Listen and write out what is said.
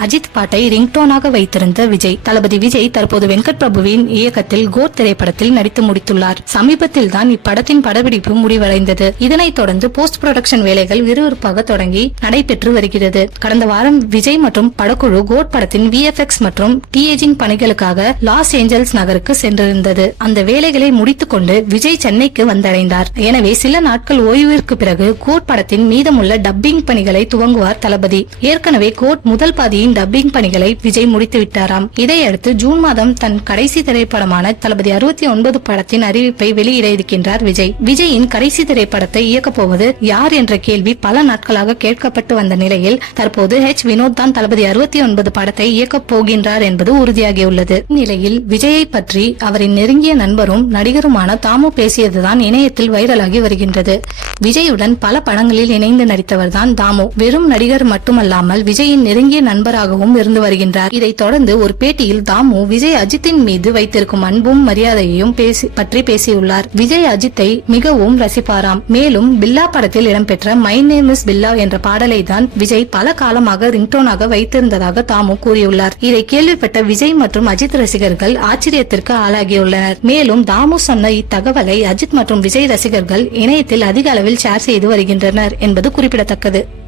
அஜித் பாட்டை ரிங்டோனாக வைத்திருந்த விஜய். தளபதி விஜய் தற்போது வெங்கட் பிரபுவின் இயக்கத்தில் கோட் திரைப்படத்தில் நடித்து முடித்துள்ளார். சமீபத்தில் தான் இப்படத்தின் படப்பிடிப்பு முடிவடைந்தது. இதனைத் தொடர்ந்து போஸ்ட் புரொடக்ஷன் வேலைகள் விறுவிறுப்பாக தொடங்கி நடைபெற்று வருகிறது. கடந்த வாரம் விஜய் மற்றும் படக்குழு கோட் படத்தின் VFX மற்றும் டிஏஜிங் பணிகளுக்காக லாஸ் ஏஞ்சல்ஸ் நகருக்கு சென்றிருந்தது. அந்த வேலைகளை முடித்துக் கொண்டு விஜய் சென்னைக்கு வந்தடைந்தார். எனவே சில நாட்கள் ஓய்விற்கு பிறகு கோட் படத்தின் மீதமுள்ள டப்பிங் பணிகளை துவங்குவார் தளபதி. ஏற்கனவே கோட் முதல் பாதியின் டப்பிங் பணிகளை விஜய் முடித்து விட்டாராம். இதையடுத்து ஜூன் மாதம் தன் கடைசி திரைப்படமான தளபதி 69 படத்தின் அறிவிப்பை வெளியிட இருக்கின்றார் விஜய். விஜயின் கடைசி திரைப்படத்தை இயக்கப் போவது யார் என்ற கேள்வி பல நாட்களாக கேட்கப்பட்டு வந்த நிலையில் தற்போது வினோத் தான் தளபதி 69 படத்தை இயக்கப் போகின்றார் என்பது உறுதியாகியுள்ளது. இந்நிலையில் விஜயை பற்றி அவரின் நெருங்கிய நண்பரும் நடிகருமான தாமு பேசியதுதான் இணையத்தில் வைரலாகி வருகின்றது. விஜயுடன் பல படங்களில் இணைந்து நடித்தவர் தான் தாமு. வெறும் நடிகர் மட்டுமல்லாமல் விஜயின் நெருங்கிய நண்பராகவும் இருந்து வருகின்றார். இதைத் தொடர்ந்து ஒரு பேட்டியில் தாமு விஜய் அஜித்தின் மீது வைத்திருக்கும் அன்பும் மரியாதையையும் பற்றி பேசியுள்ளார். விஜய் அஜித்தை மிகவும் ரசிப்பாராம். மேலும் பில்லா படத்தில் இடம்பெற்ற மை நேம் இஸ் பில்லா என்ற பாடலை தான் விஜய் பல காலமாக ரிங்டோனாக வைத்திருந்ததாக தாமு கூறியுள்ளார். இதை கேள்விப்பட்ட விஜய் மற்றும் அஜித் ரசிகர்கள் ஆச்சரியத்திற்கு ஆளாகியுள்ளனர். மேலும் தாமு சொன்ன இத்தகவலை அஜித் மற்றும் விஜய் ரசிகர்கள் இணையத்தில் அதிக அளவில் ஷேர் செய்து வருகின்றனர் என்பது குறிப்பிடத்தக்கது.